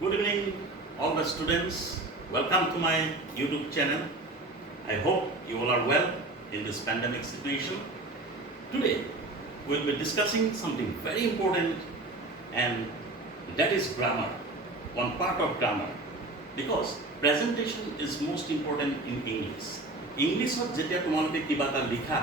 Good evening, all the students. Welcome to my YouTube channel. I hope you all are well in this pandemic situation. Today, we'll be discussing something very important, and that is grammar. One part of grammar. Because presentation is most important in English. English যেতিয়া তোমালোকে কিবা এটা লিখা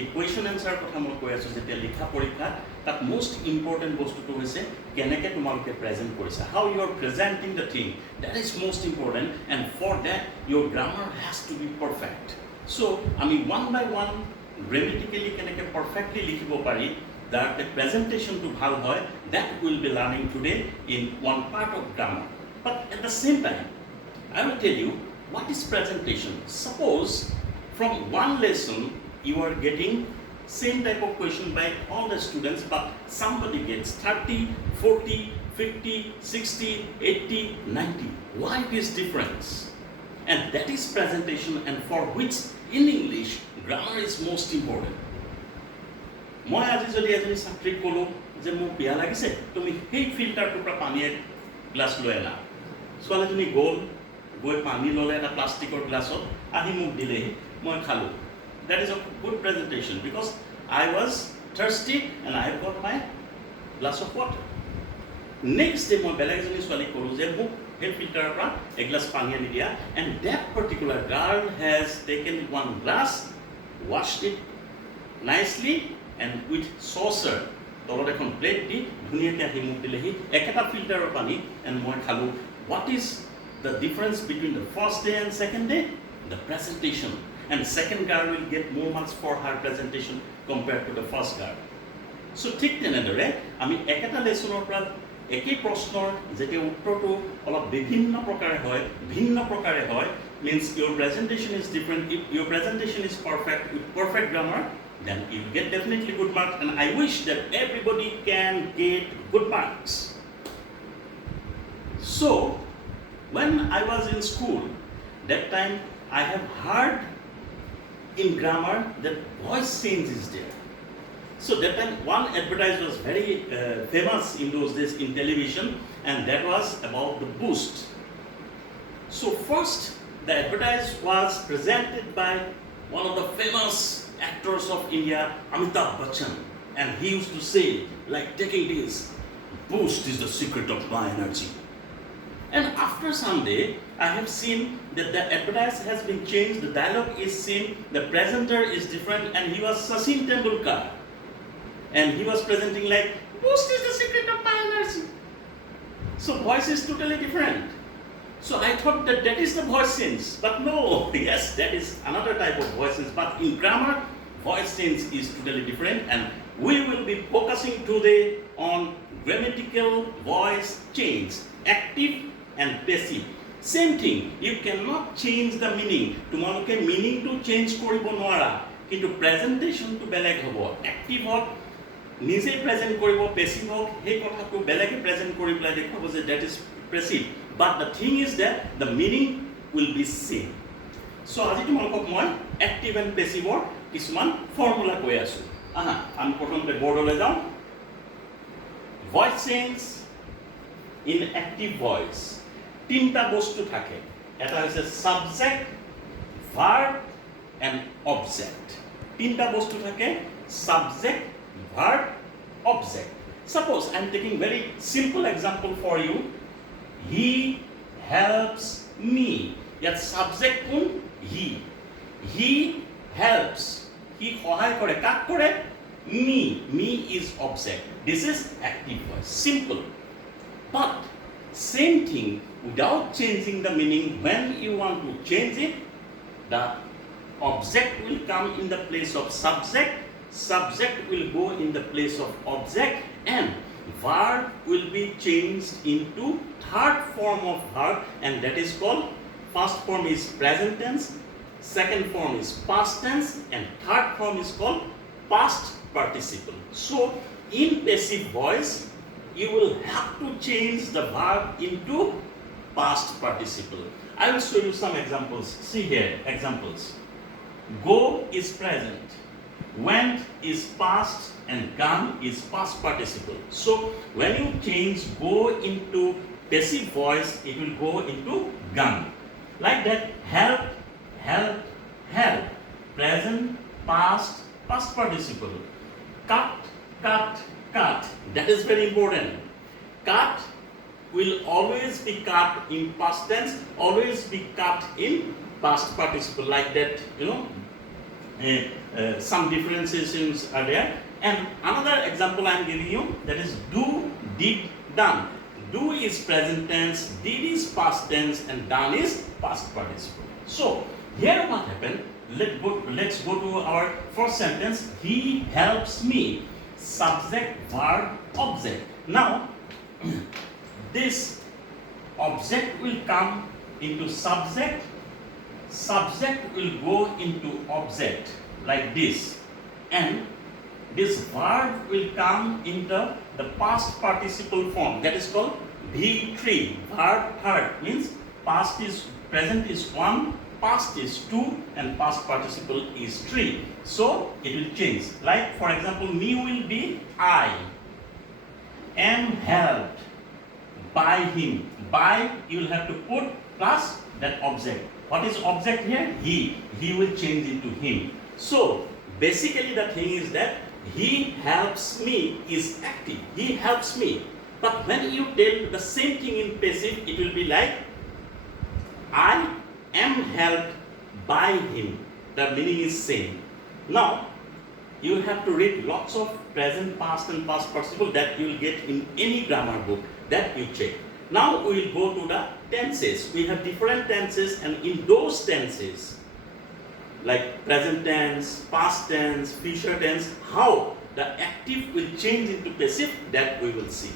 এই question answer কথা মই কৈ আছোঁ যেতিয়া লিখা পৰীক্ষা তাত মোষ্ট ইম্পৰ্টেণ্ট বস্তুটো হৈছে কেনেকৈ তোমালোকে প্ৰেজেণ্ট কৰিছা how you are presenting the thing that is most important and for that your grammar has to be perfect so' আমি ওৱান বাই ওৱান গ্ৰেমেটিকেলি কেনেকৈ পাৰফেক্টলি লিখিব পাৰি যাতে প্ৰেজেণ্টেশ্যনটো ভাল হয় that will be learning today in one part of grammar but at the same time I will tell you what is presentation. Suppose from one lesson you are getting same type of question by all the students, but somebody gets 30, 40, 50, 60, 80, 90. Why this difference? And that is presentation, and for which in English grammar is most important. মই আজি যদি এজনী ছাত্ৰীক ক'লোঁ যে মোক পিয়াহ লাগিছে তুমি সেই ফিল্টাৰটোৰ পৰা পানী এক গ্লাছ লৈ আনা ছোৱালীজনী গ'ল গৈ পানী ল'লে এটা প্লাষ্টিকৰ গ্লাছত আহি মোক দিলেহি মই খালোঁ that is a good presentation because I was thirsty and I got my glass of water. Next day মই বেলেগ এজনী ছোৱালীক ক'লোঁ যে মোক সেই ফিল্টাৰৰ পৰা এগিলাছ পানী আনি দিয়া and that particular girl has taken one glass, washed it nicely and with saucer তলত এখন প্লেট দি ধুনীয়াকৈ আহি মোক দিলেহি একেটা ফিল্টাৰৰ পানী and মই খালোঁ. What is the difference between the first day and second day? The presentation. And second girl will get more marks for her presentation compared to the first girl. So ঠিক তেনেদৰে আমি একেটা লেছনৰ পৰা একেই প্ৰশ্নৰ যেতিয়া উত্তৰটো অলপ বিভিন্ন প্ৰকাৰে হয় ভিন্ন প্ৰকাৰে হয় means your presentation is different. If your presentation is perfect with perfect grammar, then you get definitely good marks, and I wish that everybody can get good marks. So when I was in school, that time I have heard in grammar that voice change is there. So that time one advertise was very famous in those days in television, and that was about the boost. So first the advertise was presented by one of the famous actors of India, Amitabh Bachchan, and he used to say like taking this, boost is the secret of my energy. And after some day, I have seen that the advertise has been changed, the dialogue is same, the presenter is different, and he was Sachin Tendulkar. And he was presenting like, boost is the secret of my energy. So voice is totally different. So I thought that that is the voice change, but no, yes, that is another type of voice change. But in grammar, voice change is totally different, and we will be focusing today on grammatical voice change, active and passive. Same thing, you cannot change the meaning. তোমালোকে meaning to change কৰিব নোৱাৰা কিন্তু presentation to বেলেগ হ'ব active হওক নিজে present কৰিব passive হওক সেই কথাটো বেলেগে প্ৰেজেন্ট কৰি পেলাই দেখুৱাব যে that is passive, but the thing is that the meaning will be same. So আজি তোমালোকক মই active and passive ৰ কিছুমান ফৰ্মুলা কৈ আছো আমি প্ৰথমতে বৰ্ডলৈ যাওঁ voice change in active voice তিনটা বস্তু থাকে এটা হৈছে সাবজেক্ট ভার্ব এন্ড অবজেক্ট তিনটা বস্তু থাকে subject verb object suppose I am taking very simple example for you he helps me ইয়াত সাবজেক্ট কোন he helps he সহায় কৰে কাক কৰে me is object. This is active voice, simple. But same thing without changing the meaning, when you want to change it, the object will come in the place of subject will go in the place of object, and verb will be changed into third form of verb, and that is called first form is present tense, second form is past tense, and third form is called past participle. So in passive voice you will have to change the verb into past participle. I will show you some examples. See here examples. Go is present, went is past, and come is past participle. So when you change go into passive voice, it will go into gun. Like that, help, help, help. Present, past, past participle. Cut, cut, cut. That is very important. Cut will always be cut in past tense, always be cut in past participle. Like that, some differentiations are there. And another example I am giving you, that is do, did, done. Do is present tense, did is past tense, and done is past participle. So here what happened? Let's go to our first sentence. He helps me. Subject, verb, object. Now this object will come into subject. Subject will go into object like this, and this verb will come into the past participle form, that is called V3. Verb third means present is 1, past is 2, and past participle is 3. So it will change. Like for example, me will be I am helped by him. By you will have to put plus that object. What is object here? He. He will change into him. So basically the thing is that he helps me is active. He helps me. But when you tell the same thing in passive, it will be like I am helped by him. The meaning is same. Now you have to read lots of present, past and past participle that you will get in any grammar book, that you check. Now we will go to the tenses. We have different tenses, and in those tenses, like present tense, past tense, future tense, how the active will change into passive, that we will see.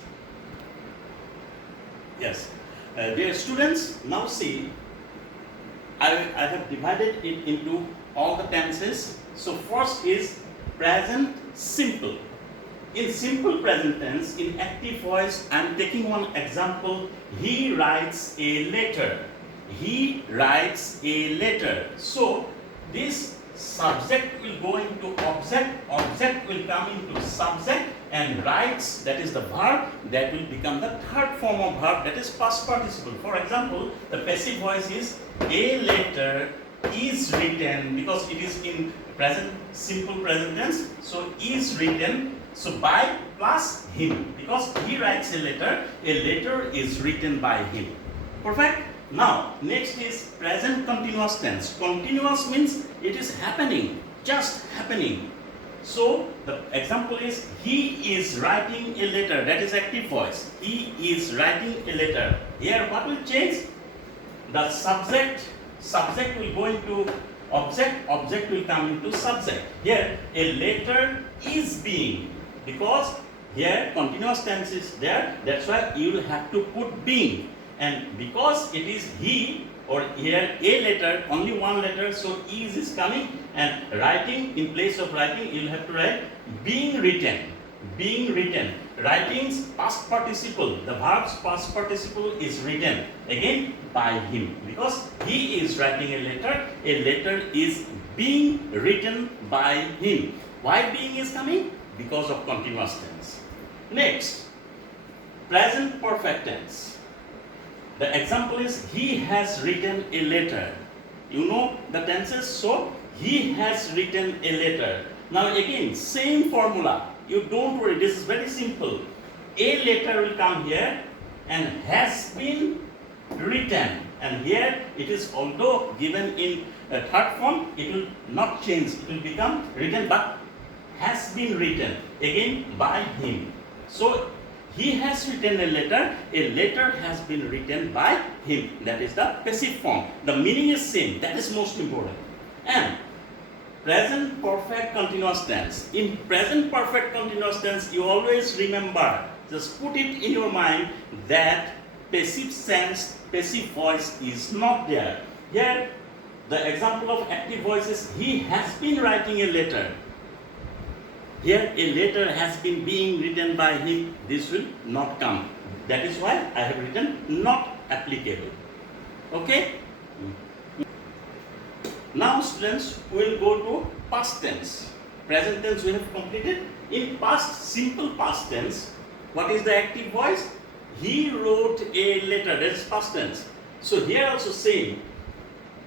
Yes. Dear students, now see, I have divided it into all the tenses. So first is present simple. In simple present tense, in active voice, I am taking one example. He writes a letter. He writes a letter. So this subject will go into object, object will come into subject, and writes, that is the verb, that will become the third form of verb, that is past participle. For example, the passive voice is a letter is written, because it is in present, simple present tense, so is written, so by plus him, because he writes a letter is written by him. Perfect? Now, next is present continuous tense. Continuous means it is happening, just happening. So, the example is, he is writing a letter, that is active voice. He is writing a letter. Here, what will change? The subject will go into object, object will come into subject. Here, a letter is being, because here continuous tense is there, that's why you will have to put being. And because it is he, or here a letter, only one letter, so is coming, and writing, in place of writing, you will have to write being written. Being written. Writings past participle. The verb's past participle is written again by him, because he is writing a letter is being written by him. Why being is coming? Because of continuous tense. Next, present perfect tense. The example is, he has written a letter. You know the tenses, so he has written a letter. Now again, same formula. You don't worry, this is very simple. A letter will come here and has been written. And here it is, although given in a third form, it will not change. It will become written, but has been written again by him. So he has written a letter has been written by him. That is the passive form. The meaning is same. That is most important. And present perfect continuous tense. In present perfect continuous tense, you always remember, just put it in your mind that passive sense, passive voice is not there. Here, the example of active voice is, he has been writing a letter. Here, a letter has been being written by him. This will not come. That is why I have written not applicable. Okay? Now, students, we will go to past tense. Present tense we have completed. In past, simple past tense, what is the active voice? he wrote a letter. That is past tense. So here also same.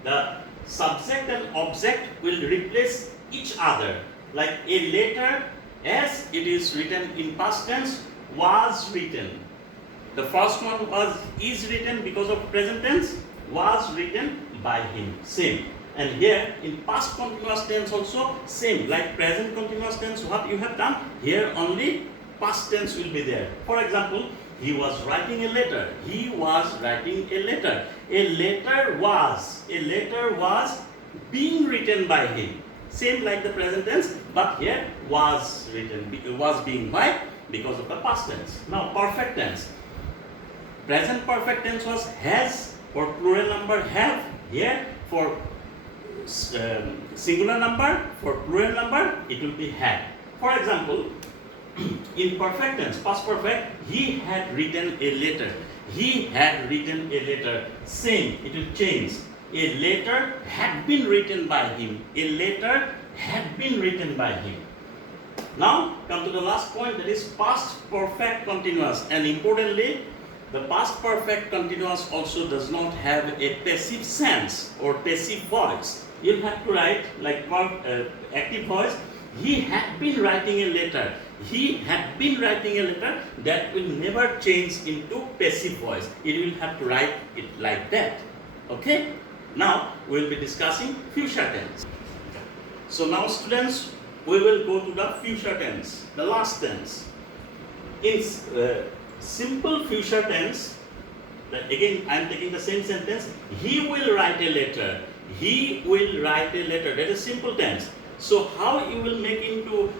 The subject and object will replace each other. Like a letter, as it is written in past tense, was written. The first one was is written because of present tense, was written by him. Same. And here in past continuous tense also same. Like present continuous tense, what you have done here, only past tense will be there. For example, he was writing a letter. He was writing a letter. A letter was being written by him. Same like the present tense, but here was written. Was being. Why? Because of the past tense. Now perfect tense. Present perfect tense was has, for plural number have. Here for singular number, for plural number it will be had. For example, in perfect tense, past perfect, he had written a letter. He had written a letter. Same, it will change. A letter had been written by him. A letter had been written by him. Now, come to the last point, that is past perfect continuous. And importantly, the past perfect continuous also does not have a passive sense or passive voice. You'll have to write like active voice. He had been writing a letter. He had been writing a letter. That will never change into passive voice. It will have to write it like that. Okay? Now we will be discussing future tense. So now students, we will go to the future tense, the last tense. In simple future tense, again I am taking the same sentence. He will write a letter. He will write a letter. That is simple tense. So how you will make into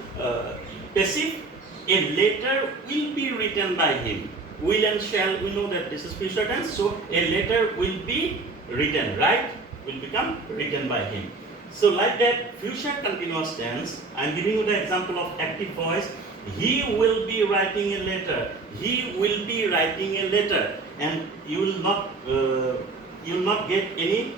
passive? A letter will be written by him. Will and shall, we know that this is future tense. So a letter will be written, right? Will become written by him. So like that, future continuous tense, I am giving you the example of active voice. He will be writing a letter. He will be writing a letter. And you will not get any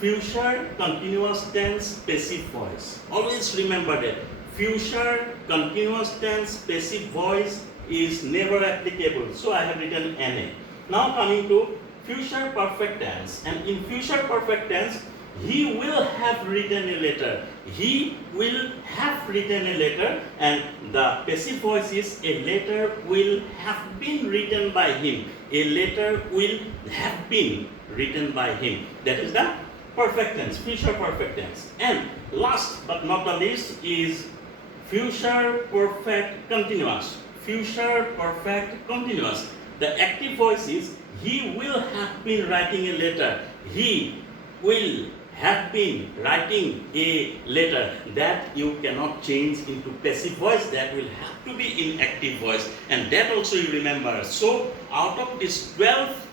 future continuous tense passive voice. Always remember that future continuous tense passive voice is never applicable. So I have written NA. Now coming to future perfect tense. And in future perfect tense, he will have written a letter. He will have written a letter, and the passive voice is a letter will have been written by him. A letter will have been written by him. That is the perfect tense, future perfect tense. And last but not the least is future perfect continuous. Future perfect continuous. The active voice is he will have been writing a letter. He will have been writing a letter. That you cannot change into passive voice. That will have to be in active voice. And that also you remember. So out of these 12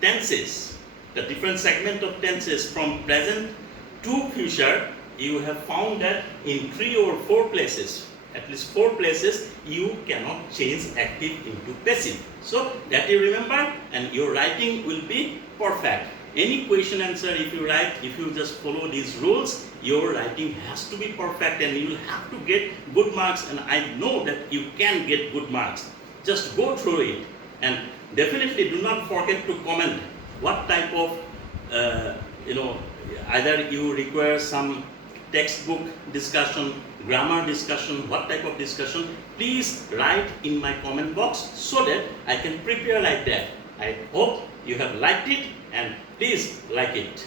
tenses, the different segment of tenses from present to future, you have found that in 3 or 4 places, at least 4 places, you cannot change active into passive. So that you remember, and your writing will be perfect. Any question answer if you write, if you just follow these rules, your writing has to be perfect and you will have to get good marks, and I know that you can get good marks. Just go through it, and definitely do not forget to comment what type of, either you require some textbook discussion, grammar discussion, what type of discussion, please write in my comment box so that I can prepare like that. I hope you have liked it, and please like it.